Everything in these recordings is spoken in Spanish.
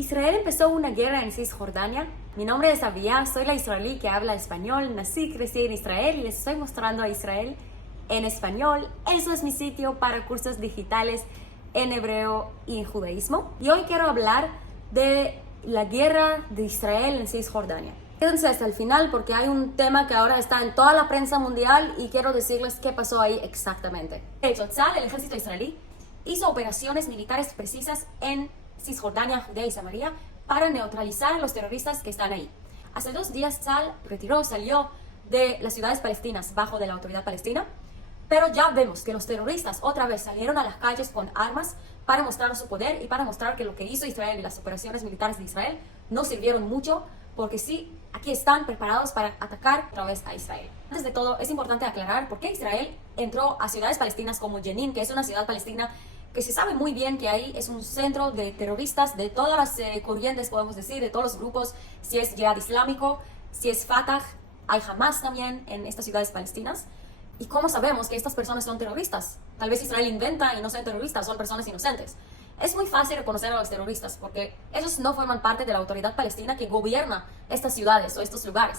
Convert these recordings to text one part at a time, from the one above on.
Israel empezó una guerra en Cisjordania. Mi nombre es Avia, soy la israelí que habla español. Nací y crecí en Israel y les estoy mostrando a Israel en español. Eso es mi sitio para cursos digitales en hebreo y en judaísmo. Y hoy quiero hablar de la guerra de Israel en Cisjordania. Quédense hasta el final porque hay un tema que ahora está en toda la prensa mundial y quiero decirles qué pasó ahí exactamente. De hecho, Tzal, el ejército israelí, hizo operaciones militares precisas en Cisjordania, Judea y Samaria para neutralizar a los terroristas que están ahí. Hace 2 días Tzal salió de las ciudades palestinas bajo de la autoridad palestina, pero ya vemos que los terroristas otra vez salieron a las calles con armas para mostrar su poder y para mostrar que lo que hizo Israel y las operaciones militares de Israel no sirvieron mucho, porque sí, aquí están preparados para atacar otra vez a Israel. Antes de todo, es importante aclarar por qué Israel entró a ciudades palestinas como Jenin, que es una ciudad palestina que se sabe muy bien que ahí es un centro de terroristas de todas las corrientes, podemos decir, de todos los grupos, si es Jihad Islámico, si es Fatah, hay Hamas también en estas ciudades palestinas. ¿Y cómo sabemos que estas personas son terroristas? Tal vez Israel inventa y no son terroristas, son personas inocentes. Es muy fácil reconocer a los terroristas porque ellos no forman parte de la autoridad palestina que gobierna estas ciudades o estos lugares.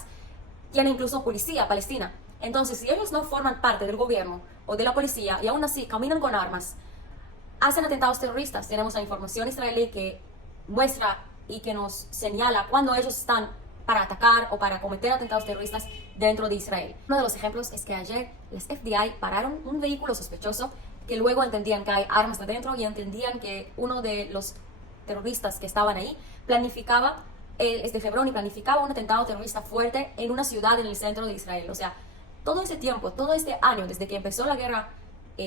Tiene incluso policía palestina. Entonces, si ellos no forman parte del gobierno o de la policía y aún así caminan con armas, hacen atentados terroristas. Tenemos la información israelí que muestra y que nos señala cuando ellos están para atacar o para cometer atentados terroristas dentro de Israel. Uno de los ejemplos es que ayer las FBI pararon un vehículo sospechoso que luego entendían que hay armas adentro y entendían que uno de los terroristas que estaban ahí planificaba, es de Hebrón, y planificaba un atentado terrorista fuerte en una ciudad en el centro de Israel. O sea, todo ese tiempo, todo este año, desde que empezó la guerra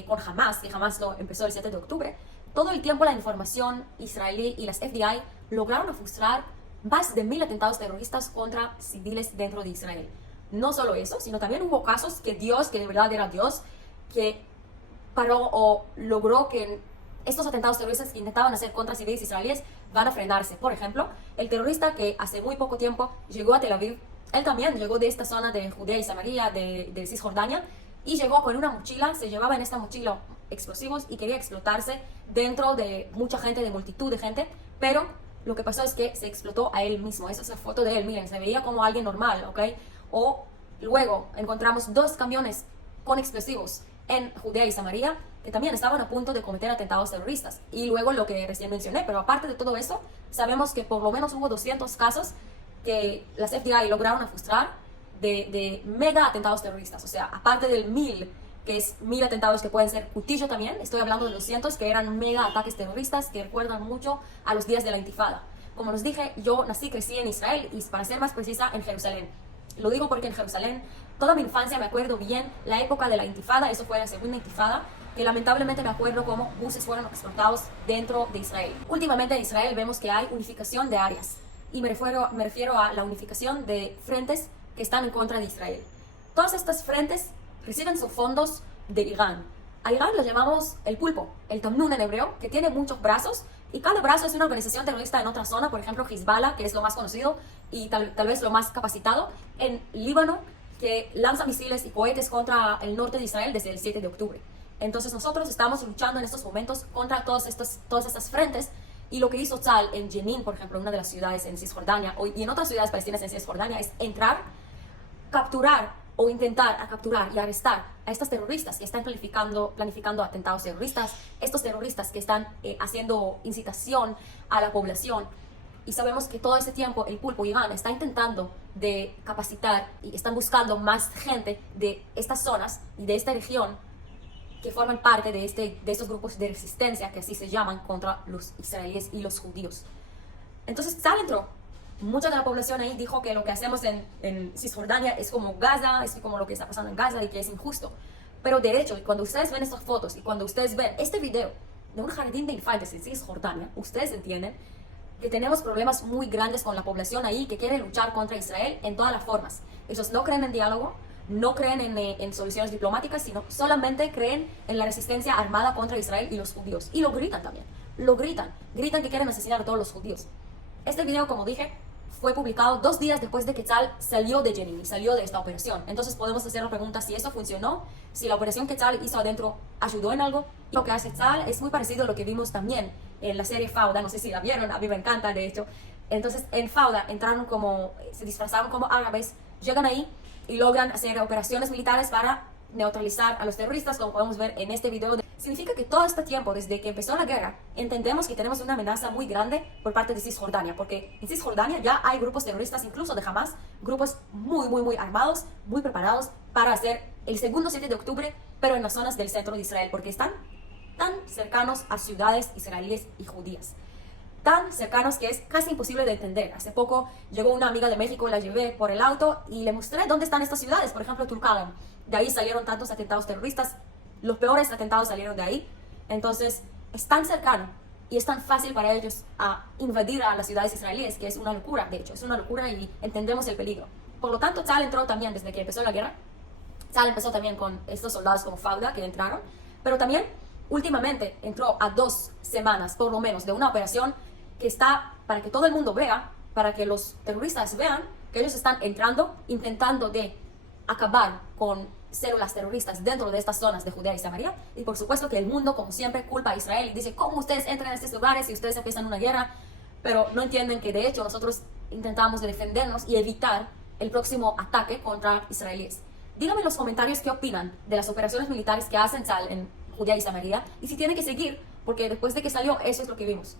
con Hamas, y Hamas lo empezó el 7 de octubre, todo el tiempo la información israelí y las FBI lograron frustrar más de 1000 atentados terroristas contra civiles dentro de Israel. No solo eso, sino también hubo casos que Dios, que de verdad era Dios, que paró o logró que estos atentados terroristas que intentaban hacer contra civiles israelíes van a frenarse. Por ejemplo, el terrorista que hace muy poco tiempo llegó a Tel Aviv, él también llegó de esta zona de Judea y Samaria, de Cisjordania, y llegó con una mochila, se llevaba en esta mochila explosivos y quería explotarse dentro de mucha gente, de multitud de gente, pero lo que pasó es que se explotó a él mismo. Esa es la foto de él, miren, se veía como alguien normal, ¿ok? O luego encontramos 2 camiones con explosivos en Judea y Samaria que también estaban a punto de cometer atentados terroristas. Y luego lo que recién mencioné, pero aparte de todo eso, sabemos que por lo menos hubo 200 casos que las FBI lograron frustrar de mega atentados terroristas. O sea, aparte del 1000, que es 1000 atentados que pueden ser cuchillo también, estoy hablando de 200 que eran mega ataques terroristas que recuerdan mucho a los días de la Intifada. Como les dije, yo nací, crecí en Israel y, para ser más precisa, en Jerusalén. Lo digo porque en Jerusalén, toda mi infancia me acuerdo bien la época de la Intifada, eso fue la segunda Intifada, que lamentablemente me acuerdo cómo buses fueron explotados dentro de Israel. Últimamente en Israel vemos que hay unificación de áreas y me refiero a la unificación de frentes que están en contra de Israel. Todas estas frentes reciben sus fondos de Irán. A Irán lo llamamos el pulpo, el Tamnun en hebreo, que tiene muchos brazos y cada brazo es una organización terrorista en otra zona. Por ejemplo, Hezbollah, que es lo más conocido y tal vez lo más capacitado en Líbano, que lanza misiles y cohetes contra el norte de Israel desde el 7 de octubre. Entonces nosotros estamos luchando en estos momentos contra todas estas frentes. Y lo que hizo Tzal en Jenin, por ejemplo, una de las ciudades en Cisjordania, y en otras ciudades palestinas en Cisjordania, es entrar, capturar o intentar capturar y arrestar a estos terroristas que están planificando atentados terroristas, estos terroristas que están haciendo incitación a la población. Y sabemos que todo ese tiempo el pulpo Irán está intentando de capacitar y están buscando más gente de estas zonas y de esta región que forman parte de estos grupos de resistencia, que así se llaman, contra los israelíes y los judíos. Entonces Tzal entró. Mucha de la población ahí dijo que lo que hacemos en Cisjordania es como Gaza, es como lo que está pasando en Gaza y que es injusto. Pero de hecho, cuando ustedes ven estas fotos y cuando ustedes ven este video de un jardín de infantes en Cisjordania, ustedes entienden que tenemos problemas muy grandes con la población ahí que quiere luchar contra Israel en todas las formas. Ellos no creen en diálogo, no creen en soluciones diplomáticas, sino solamente creen en la resistencia armada contra Israel y los judíos. Y lo gritan también, lo gritan que quieren asesinar a todos los judíos. Este video, como dije, fue publicado 2 días después de que Tzal salió de Jenin y salió de esta operación. Entonces podemos hacer la pregunta si eso funcionó, si la operación que Tzal hizo adentro ayudó en algo. Lo que hace Tzal es muy parecido a lo que vimos también en la serie Fauda, no sé si la vieron, a mí me encanta de hecho. Entonces en Fauda entraron se disfrazaron como árabes, llegan ahí y logran hacer operaciones militares para neutralizar a los terroristas, como podemos ver en este video. Significa que todo este tiempo, desde que empezó la guerra, entendemos que tenemos una amenaza muy grande por parte de Cisjordania, porque en Cisjordania ya hay grupos terroristas, incluso de Hamas, grupos muy armados, muy preparados para hacer el segundo 7 de octubre, pero en las zonas del centro de Israel, porque están tan cercanos a ciudades israelíes y judías. Tan cercanos que es casi imposible de entender. Hace poco llegó una amiga de México, la llevé por el auto y le mostré dónde están estas ciudades. Por ejemplo, Tulkarem. De ahí salieron tantos atentados terroristas. Los peores atentados salieron de ahí. Entonces, es tan cercano y es tan fácil para ellos a invadir a las ciudades israelíes, que es una locura, de hecho. Es una locura y entendemos el peligro. Por lo tanto, Tzal entró también desde que empezó la guerra. Tzal empezó también con estos soldados como Fauda que entraron. Pero también, últimamente, entró a 2 semanas, por lo menos, de una operación que está para que todo el mundo vea, para que los terroristas vean que ellos están entrando, intentando de acabar con células terroristas dentro de estas zonas de Judea y Samaria. Y por supuesto que el mundo, como siempre, culpa a Israel y dice, ¿cómo ustedes entran en estos lugares y ustedes empiezan una guerra? Pero no entienden que de hecho nosotros intentamos defendernos y evitar el próximo ataque contra israelíes. Díganme en los comentarios qué opinan de las operaciones militares que hacen Tzal en Judea y Samaria y si tienen que seguir, porque después de que salió, eso es lo que vimos.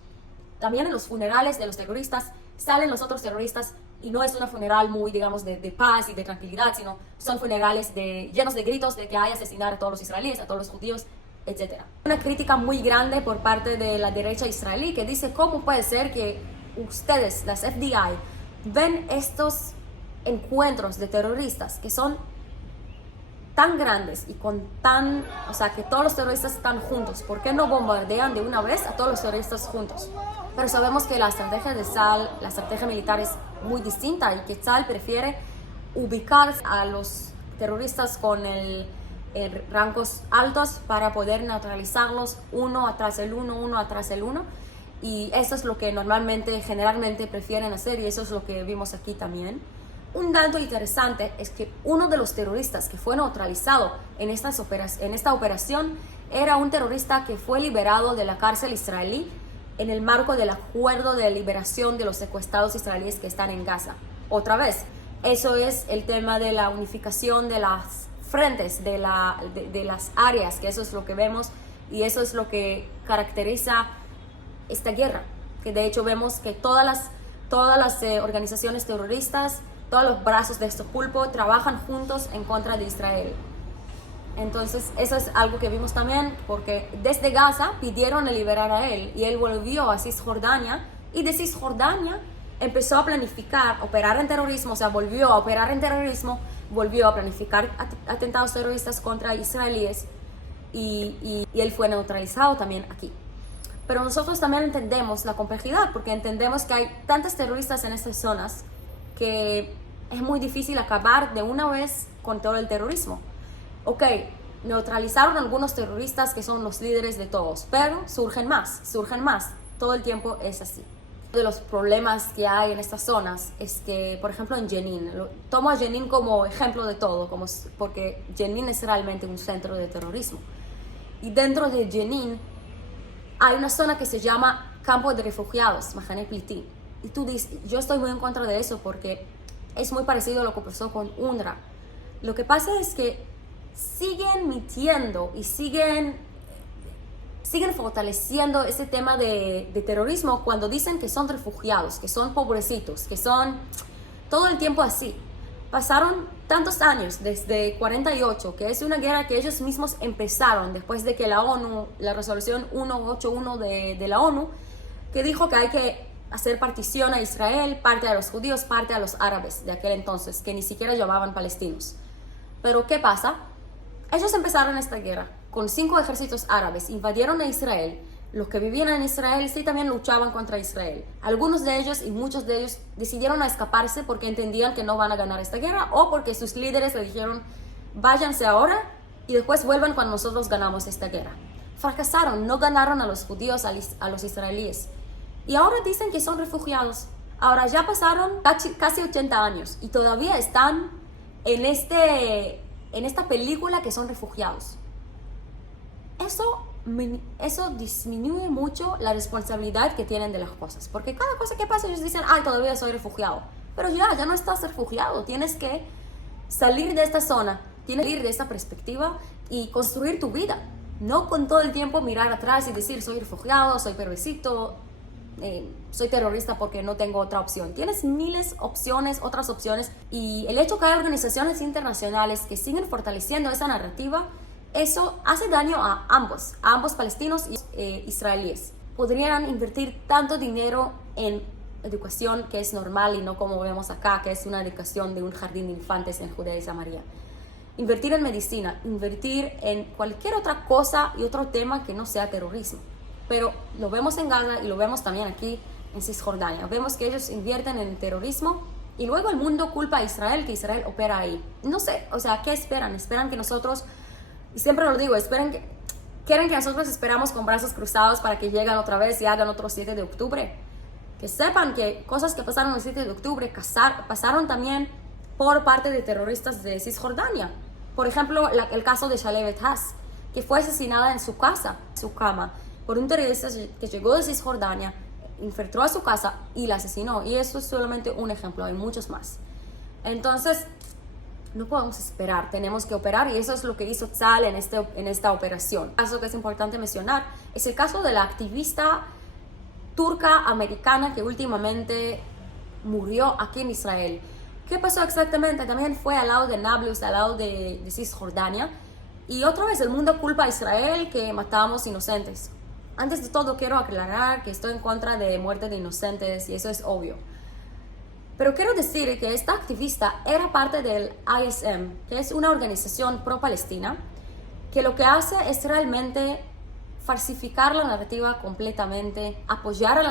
También en los funerales de los terroristas salen los otros terroristas y no es un funeral muy, digamos, de paz y de tranquilidad, sino son funerales llenos de gritos de que hay que asesinar a todos los israelíes, a todos los judíos, etc. Una crítica muy grande por parte de la derecha israelí que dice, ¿cómo puede ser que ustedes, las FDI, ven estos encuentros de terroristas que son tan grandes y o sea, que todos los terroristas están juntos? ¿Por qué no bombardean de una vez a todos los terroristas juntos? Pero sabemos que la estrategia de Tzal, la estrategia militar es muy distinta y que Tzal prefiere ubicar a los terroristas con rangos altos para poder neutralizarlos uno atrás del uno. Y eso es lo que generalmente prefieren hacer y eso es lo que vimos aquí también. Un dato interesante es que uno de los terroristas que fue neutralizado en esta operación era un terrorista que fue liberado de la cárcel israelí en el marco del acuerdo de liberación de los secuestrados israelíes que están en Gaza. Otra vez, eso es el tema de la unificación de las frentes, de las áreas, que eso es lo que vemos y eso es lo que caracteriza esta guerra, que de hecho vemos que todas las organizaciones terroristas, todos los brazos de este pulpo trabajan juntos en contra de Israel. Entonces, eso es algo que vimos también, porque desde Gaza pidieron liberar a él y él volvió a Cisjordania y de Cisjordania empezó a planificar, operar en terrorismo, o sea, volvió a operar en terrorismo, volvió a planificar atentados terroristas contra israelíes y él fue neutralizado también aquí. Pero nosotros también entendemos la complejidad, porque entendemos que hay tantos terroristas en estas zonas que es muy difícil acabar de una vez con todo el terrorismo. Ok, neutralizaron algunos terroristas que son los líderes de todos, pero surgen más, todo el tiempo es así. Uno de los problemas que hay en estas zonas es que, por ejemplo, en Jenin, tomo a Jenin como ejemplo de todo, porque Jenin es realmente un centro de terrorismo. Y dentro de Jenin hay una zona que se llama Campo de Refugiados, Mahane Plitim. Y tú dices, yo estoy muy en contra de eso porque es muy parecido a lo que pasó con UNRWA. Lo que pasa es que siguen mintiendo y siguen fortaleciendo ese tema de terrorismo cuando dicen que son refugiados, que son pobrecitos, que son todo el tiempo así. Pasaron tantos años, desde 48, que es una guerra que ellos mismos empezaron después de que la resolución 181 de la ONU, que dijo que hay que hacer partición a Israel, parte a los judíos, parte a los árabes de aquel entonces, que ni siquiera llamaban palestinos. Pero ¿qué pasa? Ellos empezaron esta guerra con 5 ejércitos árabes, invadieron a Israel. Los que vivían en Israel sí también luchaban contra Israel. Algunos de ellos y muchos de ellos decidieron escaparse porque entendían que no van a ganar esta guerra o porque sus líderes le dijeron, váyanse ahora y después vuelvan cuando nosotros ganamos esta guerra. Fracasaron, no ganaron a los judíos, a los israelíes. Y ahora dicen que son refugiados. Ahora ya pasaron casi 80 años y todavía están en esta película que son refugiados. Eso disminuye mucho la responsabilidad que tienen de las cosas. Porque cada cosa que pasa ellos dicen, ay, todavía soy refugiado. Pero ya no estás refugiado. Tienes que salir de esta zona, tienes que salir de esta perspectiva y construir tu vida. No con todo el tiempo mirar atrás y decir, soy refugiado, soy perversito, soy terrorista porque no tengo otra opción. Tienes miles opciones, otras opciones. Y el hecho que hay organizaciones internacionales que siguen fortaleciendo esa narrativa, eso hace daño a ambos palestinos y israelíes. Podrían invertir tanto dinero en educación que es normal y no como vemos acá, que es una educación de un jardín de infantes en Judea y Samaria. Invertir en medicina, invertir en cualquier otra cosa y otro tema que no sea terrorismo. Pero lo vemos en Gaza y lo vemos también aquí en Cisjordania. Vemos que ellos invierten en terrorismo y luego el mundo culpa a Israel, que Israel opera ahí. No sé, o sea, ¿qué esperan? Esperan que nosotros, y siempre lo digo, quieren que nosotros esperamos con brazos cruzados para que lleguen otra vez y hagan otro 7 de octubre. Que sepan que cosas que pasaron el 7 de octubre pasaron también por parte de terroristas de Cisjordania. Por ejemplo, el caso de Shalevet Haas, que fue asesinada en su casa, en su cama, por un terrorista que llegó de Cisjordania, infiltró a su casa y la asesinó. Y eso es solamente un ejemplo, hay muchos más. Entonces, no podemos esperar, tenemos que operar y eso es lo que hizo Tzal en esta operación. Un caso que es importante mencionar es el caso de la activista turca-americana que últimamente murió aquí en Israel. ¿Qué pasó exactamente? También fue al lado de Nablus, al lado de Cisjordania. Y otra vez el mundo culpa a Israel que matamos inocentes. Antes de todo quiero aclarar que estoy en contra de muerte de inocentes y eso es obvio. Pero quiero decir que esta activista era parte del ISM, que es una organización pro-palestina, que lo que hace es realmente falsificar la narrativa completamente, apoyar a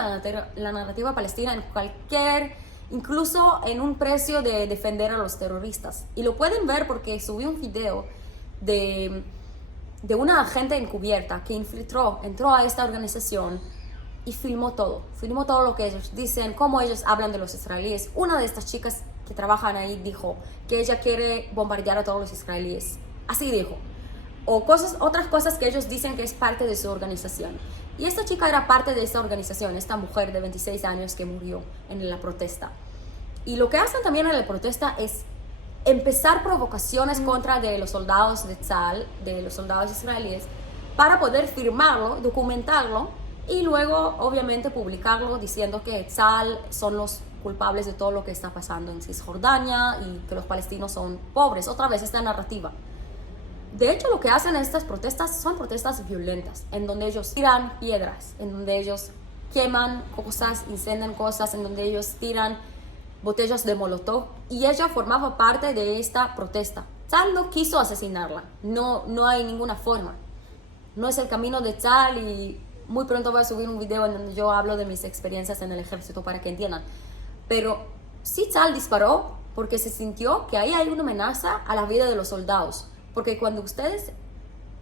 la narrativa palestina en cualquier, incluso en un precio de defender a los terroristas. Y lo pueden ver porque subí un video de una agente encubierta que entró a esta organización y filmó todo lo que ellos dicen, cómo ellos hablan de los israelíes. Una de estas chicas que trabajan ahí dijo que ella quiere bombardear a todos los israelíes. Así dijo. O otras cosas que ellos dicen que es parte de su organización. Y esta chica era parte de esta organización, esta mujer de 26 años que murió en la protesta. Y lo que hacen también en la protesta es empezar provocaciones contra de los soldados de Tzal, de los soldados israelíes, para poder firmarlo, documentarlo y luego obviamente publicarlo diciendo que Tzal son los culpables de todo lo que está pasando en Cisjordania y que los palestinos son pobres. Otra vez esta narrativa. De hecho, lo que hacen estas protestas son protestas violentas, en donde ellos tiran piedras, en donde ellos queman cosas, incendian cosas, en donde ellos tiran botellas de molotov, y ella formaba parte de esta protesta. Tzal no quiso asesinarla, no hay ninguna forma. No es el camino de Tzal y muy pronto voy a subir un video en donde yo hablo de mis experiencias en el ejército para que entiendan. Pero sí Tzal disparó porque se sintió que ahí hay una amenaza a la vida de los soldados. Porque cuando ustedes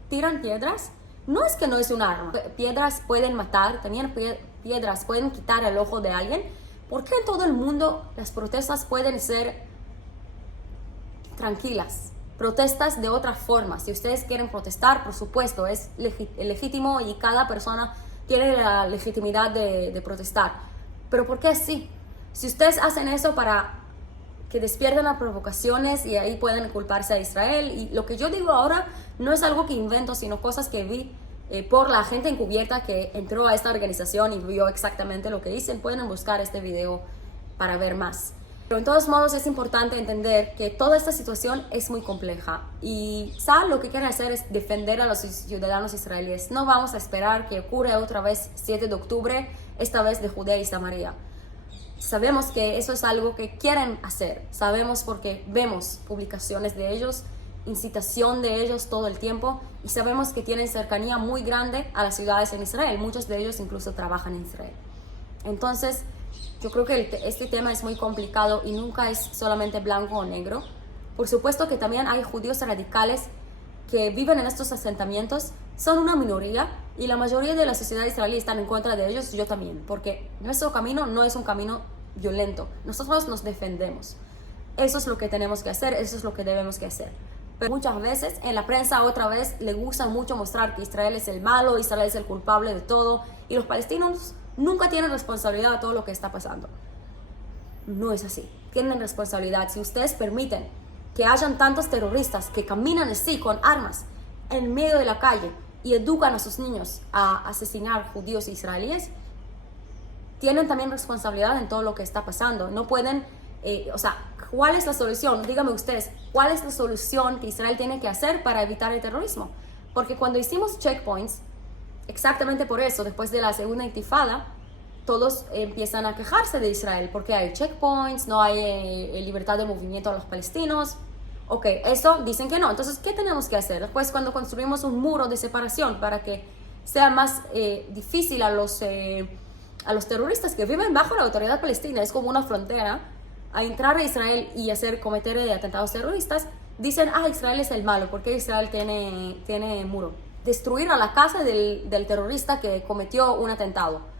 tiran piedras, no es que no es un arma. Piedras pueden matar, también piedras pueden quitar el ojo de alguien. ¿Por qué en todo el mundo las protestas pueden ser tranquilas? Protestas de otra forma. Si ustedes quieren protestar, por supuesto, es legítimo y cada persona tiene la legitimidad de protestar. Pero ¿por qué así? Si ustedes hacen eso para que despierten las provocaciones y ahí pueden culparse a Israel. Y lo que yo digo ahora no es algo que invento, sino cosas que vi por la gente encubierta que entró a esta organización y vio exactamente lo que dicen. Pueden buscar este video para ver más. Pero en todos modos es importante entender que toda esta situación es muy compleja y Tzal lo que quiere hacer es defender a los ciudadanos israelíes. No vamos a esperar que ocurra otra vez 7 de octubre, esta vez de Judea y Samaria. Sabemos que eso es algo que quieren hacer, sabemos porque vemos publicaciones de ellos, incitación de ellos todo el tiempo y sabemos que tienen cercanía muy grande a las ciudades en Israel, muchos de ellos incluso trabajan en Israel. Entonces, yo creo que este tema es muy complicado y nunca es solamente blanco o negro. Por supuesto que también hay judíos radicales que viven en estos asentamientos, son una minoría y la mayoría de la sociedad israelí están en contra de ellos, yo también, porque nuestro camino no es un camino violento. Nosotros nos defendemos. Eso es lo que tenemos que hacer, eso es lo que debemos que hacer. Pero muchas veces en la prensa otra vez le gusta mucho mostrar que Israel es el malo, Israel es el culpable de todo, y los palestinos nunca tienen responsabilidad de todo lo que está pasando. No es así. Tienen responsabilidad. Si ustedes permiten que hayan tantos terroristas que caminan así con armas en medio de la calle y educan a sus niños a asesinar judíos e israelíes, tienen también responsabilidad en todo lo que está pasando. No pueden, ¿cuál es la solución? Díganme ustedes, ¿cuál es la solución que Israel tiene que hacer para evitar el terrorismo? Porque cuando hicimos checkpoints, exactamente por eso, después de la segunda intifada, todos empiezan a quejarse de Israel porque hay checkpoints, no hay libertad de movimiento a los palestinos. Ok, eso dicen que no. Entonces, ¿qué tenemos que hacer? Después, cuando construimos un muro de separación para que sea más difícil a los terroristas que viven bajo la autoridad palestina, es como una frontera, a entrar a Israel y cometer atentados terroristas, dicen, Israel es el malo, porque Israel tiene muro. Destruir a la casa del terrorista que cometió un atentado.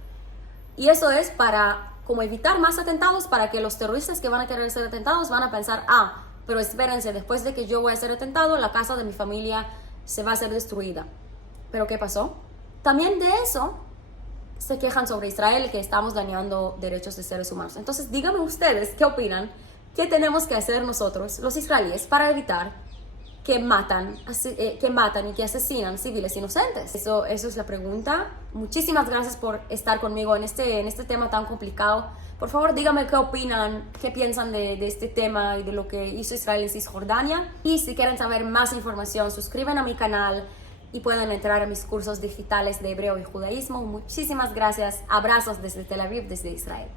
Y eso es para como evitar más atentados, para que los terroristas que van a querer hacer atentados van a pensar, pero espérense, después de que yo voy a hacer atentado, la casa de mi familia se va a ser destruida. ¿Pero qué pasó? También de eso se quejan sobre Israel, que estamos dañando derechos de seres humanos. Entonces, díganme ustedes, ¿qué opinan? ¿Qué tenemos que hacer nosotros, los israelíes, para evitar que matan y que asesinan civiles inocentes? Eso es la pregunta. Muchísimas gracias por estar conmigo en este tema tan complicado. Por favor, díganme qué opinan, qué piensan de este tema y de lo que hizo Israel en Cisjordania. Y si quieren saber más información, suscriban a mi canal y pueden entrar a mis cursos digitales de hebreo y judaísmo. Muchísimas gracias. Abrazos desde Tel Aviv, desde Israel.